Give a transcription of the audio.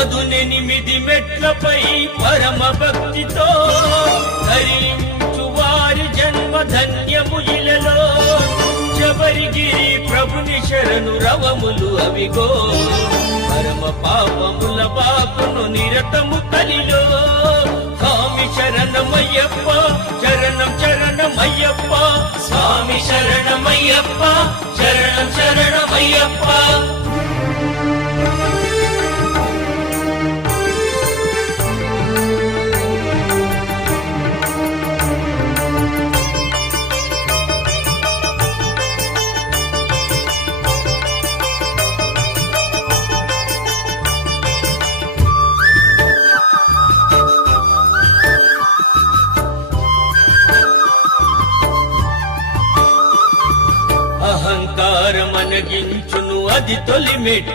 పదునెనిమిది మెట్లపై పరమ భక్తితో ధరించు వారి జన్మ ధన్యము ఇలలో. శబరిగిరి ప్రభుని శరణు రవములు అవిగో, పరమ పాపముల బాపును నిరతము కలిలో. స్వామి శరణమయ్యప్ప, శరణం శరణమయ్యప్ప, స్వామి శరణమయ్యప్ప, శరణం శరణమయ్యప్ప. అహంకారమనగించును అది తొలిమెట్టు,